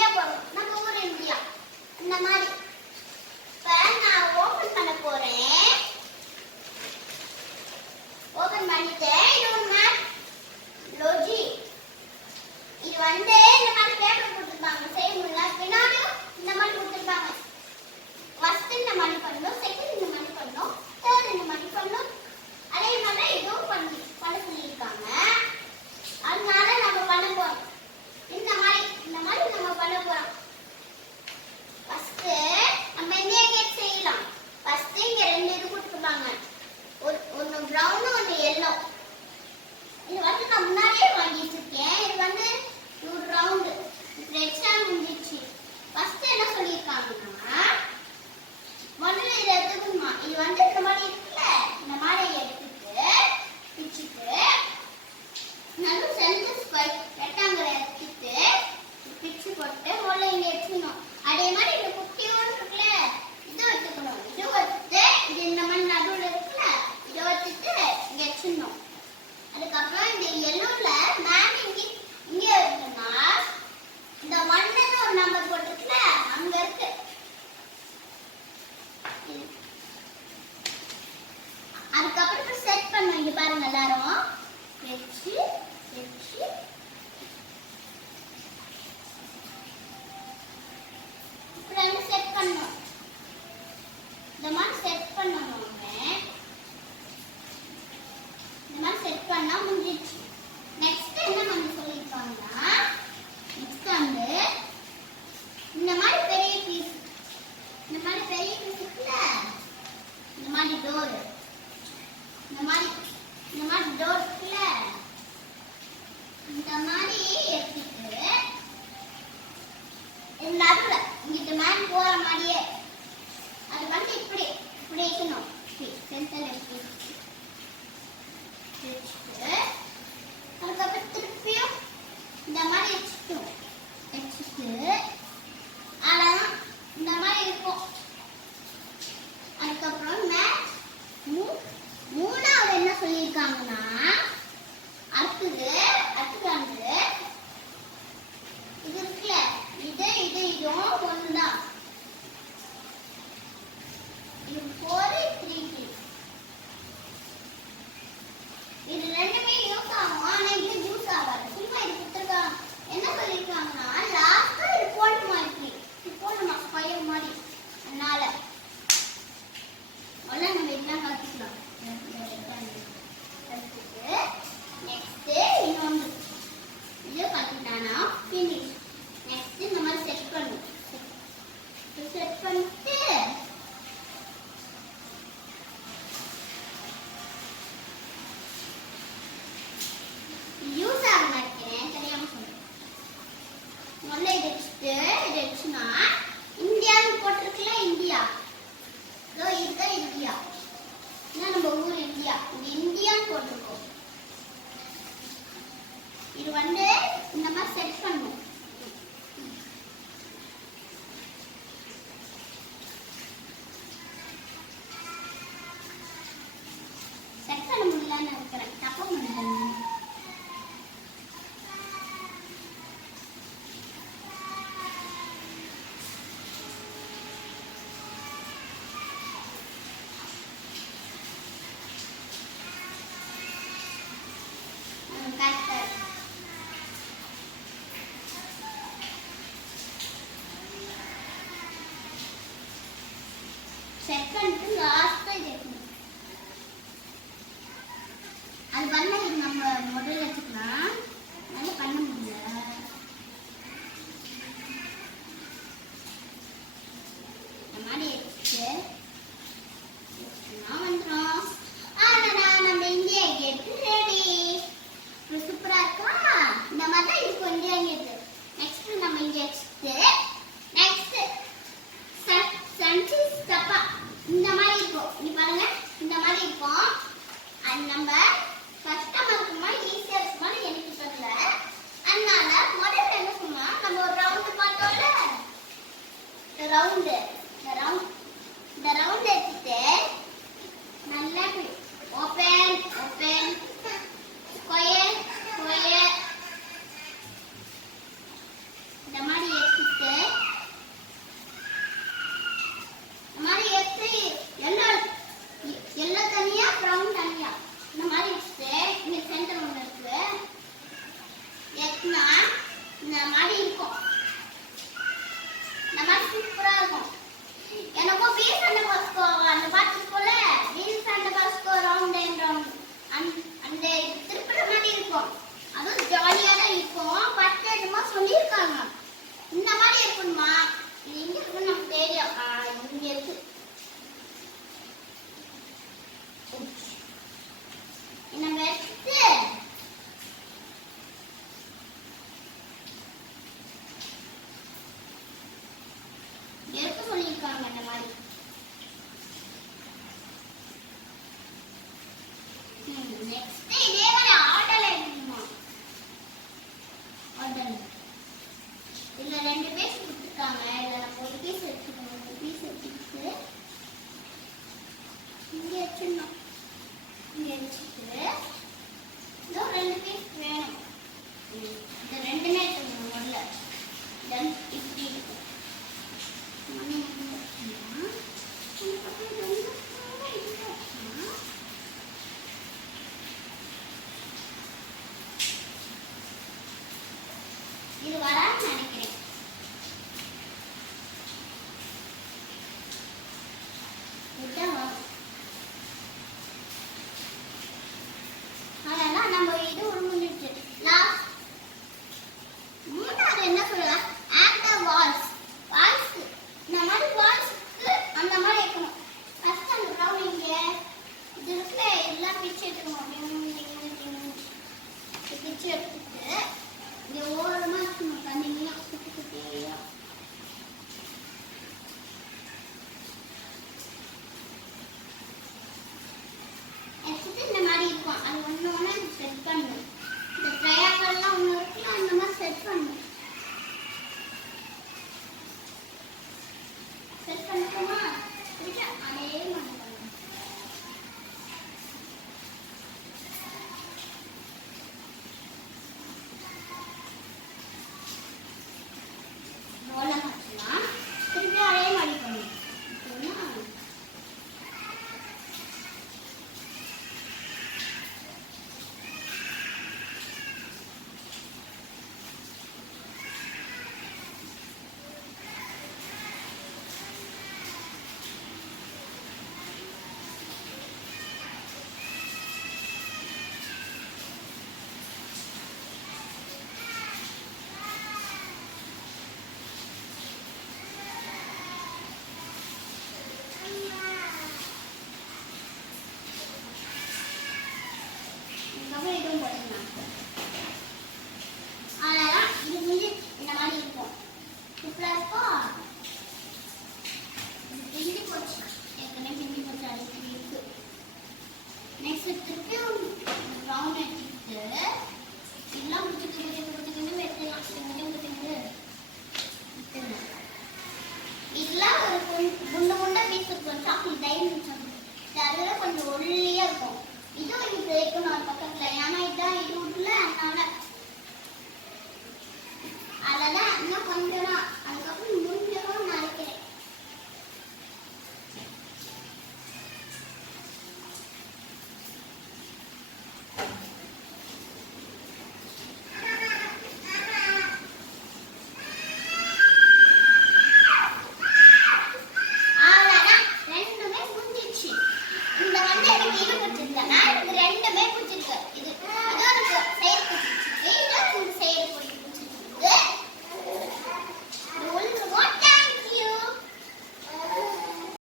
India போறோம், நம்ம ஊர் இந்தியா. இந்த மாதிரி இப்ப நான் ஓபன் பண்ண போறேன். ஓபன் பண்ணிட்டு இது ஒரு மேப் லோஜி. இது வந்து இந்த மாதிரி பேப்பர் கொடுத்துருப்பாங்க, செய்யணும்ல. பின்னாடி இந்த மாதிரி கொடுத்துருப்பாங்க. ஃபர்ஸ்ட் இந்த மாதிரி பண்ணணும், செகண்ட் இந்த மாதிரி பண்ணணும், தேர்ட் இந்த மாதிரி பண்ணணும். அதே மாதிரி இதுவும் பண்ண சொல்லியிருக்காங்க. அதனால நம்ம பண்ண போறோம். இந்த மாதிரி நம்ம பண்ண போறோம். ஃபர்ஸ்ட் நம்ம இந்தியா கேட் செய்யலாம். ஃபர்ஸ்ட் இங்க ரெண்டு இது கொடுத்துருப்பாங்க, ஒன்னு பிரவுன் ஒன்னு yellow. இது வந்து நான் முன்னாடியே வாங்கி வச்சிருக்கேன். இது வந்து ஒரு ரவுண்ட் எக்ஸாம் முடிஞ்சிச்சு. ஃபர்ஸ்ட் என்ன சொல்லியிருக்காங்கன்னா, முதல்ல இதை எடுத்துக்கணுமா. இது வந்து இந்த மாதிரி இருக்குல்ல, இந்த மாதிரி எடுத்துட்டு பிச்சுட்டு நல்ல சென்டர் ஸ்கொயர் ரெக்டாங்கிள் எடுத்துட்டு பிச்சு போட்டு முதல்ல இங்க எடுத்துக்கணும். அதே மாதிரி இந்த குட்டியோடு இருக்குல்ல, இதை எடுத்துக்கணும். இதை வச்சுட்டு இது இந்த மாதிரி நடுவில் இருக்குல்ல, இதை வச்சுட்டு இங்க வச்சிடணும். அதுக்கப்புறம் இந்த எல்லோல மேம் இங்க இருக்குன்னா இந்த ஒன்னுன்னு ஒரு நம்பர் போட்டுருக்குல, அங்க இருக்கு. அதுக்கப்புறம் செட் பண்ணணும். இங்க பாருங்க எல்லாரும் வச்சு வச்சு இப்படி செட் பண்ணணும். இந்த மாதிரி செட் பண்ணணும். இந்த மாதிரி செட் பண்ணா முடிஞ்சிச்சு. நெக்ஸ்ட் என்ன பண்ண சொல்லிருக்காங்கன்னா, நெக்ஸ்ட் வந்து இந்த மாதிரி பெரிய பீஸ், இந்த மாதிரி பெரிய பீஸ் இருக்குல்ல, இந்த மாதிரி டோர், இந்த மாதிரி டோர் இருக்குல்ல, இந்த மாதிரி எடுத்துட்டு இந்த நடுவுல இங்கிட்ட மேல போற மாதிரியே அது வந்து இப்படி வைக்கணும். சென்டர்ல வச்சுட்டு அதுக்கப்புறம் திருப்பியும் இந்த மாதிரி வச்சுட்டு ஆனால் இந்த மாதிரி இருக்கும். அதுக்கப்புறம் மூணாவது என்ன சொல்லியிருக்காங்கன்னா, அடுத்தது வந்து இது இருக்குல்ல, இதுவும் ஒண்ணுதான். இது 4 3 இது ரெண்டுமே யூஸ் ஆகும். ஆனா இது யூஸ் ஆகாது. சும்மா இது கொடுத்துருக்காங்க. என்ன சொல்லியிருக்காங்கன்னா, லாஸ்டா இது போடணுமா, இது போடணுமா ஸ்கொயர் மாதிரி. அதனால நம்ம இதெல்லாம் கற்றுக்கலாம். நெக்ஸ்ட் இன்னொன்று இது கற்றுக்கிட்டானா ஃபினிஷ். நெக்ஸ்ட் இந்த மாதிரி செட் பண்ணணும். செட் பண்ணிட்டு யூஸ் ஆக மாட்டேன் தெரியாம சொன்னேன். முதல்ல இதை வச்சுன்னா இந்தியான்னு போட்டிருக்குல்ல, இந்தியா இதுதான் இந்தியா. நம்ம ஊர் இந்தியா, இந்தியான்னு போட்டிருக்கோம். இது வந்து இந்த மாதிரி செட் பண்ணணும். செட் பண்ண முடியலன்னு இருக்கிறேன், தப்ப முடியல. செட் பண்ணிட்டு லாஸ்டா வைக்கணும். அது பண்ண நம்ம முதல்ல வச்சுக்கலாம். அதனால பண்ண முடியல. இந்த மாதிரி வச்சுட்டு வந்துடும். நம்ம இந்தியா கேட்டு ரெடி. சூப்பரா இருக்கா? இந்த மாதிரி தான் இருக்கும் இந்தியா கேட்டு. நெக்ஸ்ட் நம்ம இங்க வச்சுட்டு நெக்ஸ்ட் சன்சிஸ் டப்பா இந்த மாதிரி இருக்கும். நீ பாருங்க, இந்த மாதிரி இருக்கும். அது நம்ம கஷ்டமா இருக்குமா ஈஸியா இருக்குமா எனக்கு தெரியல. அதனால முதல்ல என்ன சொன்னா, நம்ம ஒரு ரவுண்ட் பார்த்தோம்ல, இந்த ரவுண்ட் எடுத்துட்டு நல்லா ஓபன் ஸ்கொயர் இந்த மாதிரி எடுத்து ஜாலியா தான் இருக்கும். பட்டு என்னமோ சொல்லியிருக்காங்க. இந்த மாதிரி இருக்கணுமா? இது எங்க இருக்குன்னு நமக்கு தெரியும். இங்க இருக்கு. நம்ம எடுத்து எடுக்க சொல்லியிருக்காங்க இந்த மாதிரி. நெக்ஸ்ட் இதே மாதிரி ஆர்டர்ல எடுக்கணுமா? ஆர்டர் இதுல 2 பீஸ் கொடுத்துருக்காங்க. இதுல நம்ம ஒரு பீஸ் எடுத்துக்கணும். ஒரு பீஸ் எடுத்துக்கிட்டு இங்க வச்சிடணும். இங்க வச்சுட்டு இன்னும் 2 பீஸ் வேணும். இந்த 2மே எடுத்துக்கணும் முதல்ல. தென் இப்படி இருக்கும். இது வரான்னு நினைக்கிறேன். இதுதான் வரும். அதெல்லாம் நம்ம இது ஒரு முடிச்சு. லாஸ்ட் 3வது என்ன சொல்லலாம்? ஆட் த வால்ஸ். வால்ஸ் இந்த மாதிரி வால்ஸ்க்கு அந்த மாதிரி இருக்கணும். ஃபர்ஸ்ட் அந்த ப்ரௌனிங்க இது இருக்குல்ல எல்லாம் பிச்சு எடுக்கணும். பிச்சு எடுத்துட்டு இங்க ஓரமா இருக்கணும். தண்ணியா குட்டி குட்டியா எடுத்துட்டு இந்த மாதிரி இருக்கும். அது ஒன்று ஒன்று செட் பண்ணணும். இந்த ட்ரையாங்கல்லாம் ஒன்று இருக்குல்ல அந்த மாதிரி செட் பண்ணணும். செட் பண்ணிட்டோமா? அதே மாதிரி பண்ணணும். ரோல மாட்டலாம். திருப்பி அதே மாதிரி பண்ணணும். இதுவும் போட்டுக்கலாம். அதனால இது வந்து இந்த மாதிரி இருக்கும். சூப்பரா இருக்கும். பிந்தி போச்சு. ஏற்கனவே பிந்தி போச்சு. அது இருக்கு. நெக்ஸ்ட் திருப்பியும் ரவுண்ட் எடுத்துக்கிட்டு இதெல்லாம் குத்துக்கிட்டு வைக்கலாம். இதெல்லாம் ஒரு குண்டு குண்டா பீஸ் இருக்கும். சாக்லேட் டைமண்ட் அதோட கொஞ்சம் ஒல்லியா இருக்கும். இதுவும் எனக்கு வைக்கணும் பக்கத்துல. ஏன்னா இதுதான் இது விட்டுல அதனால இன்னும் கொஞ்சம் தான். அதுக்கப்புறம் முடிஞ்சிடும் நினைக்கிறேன்.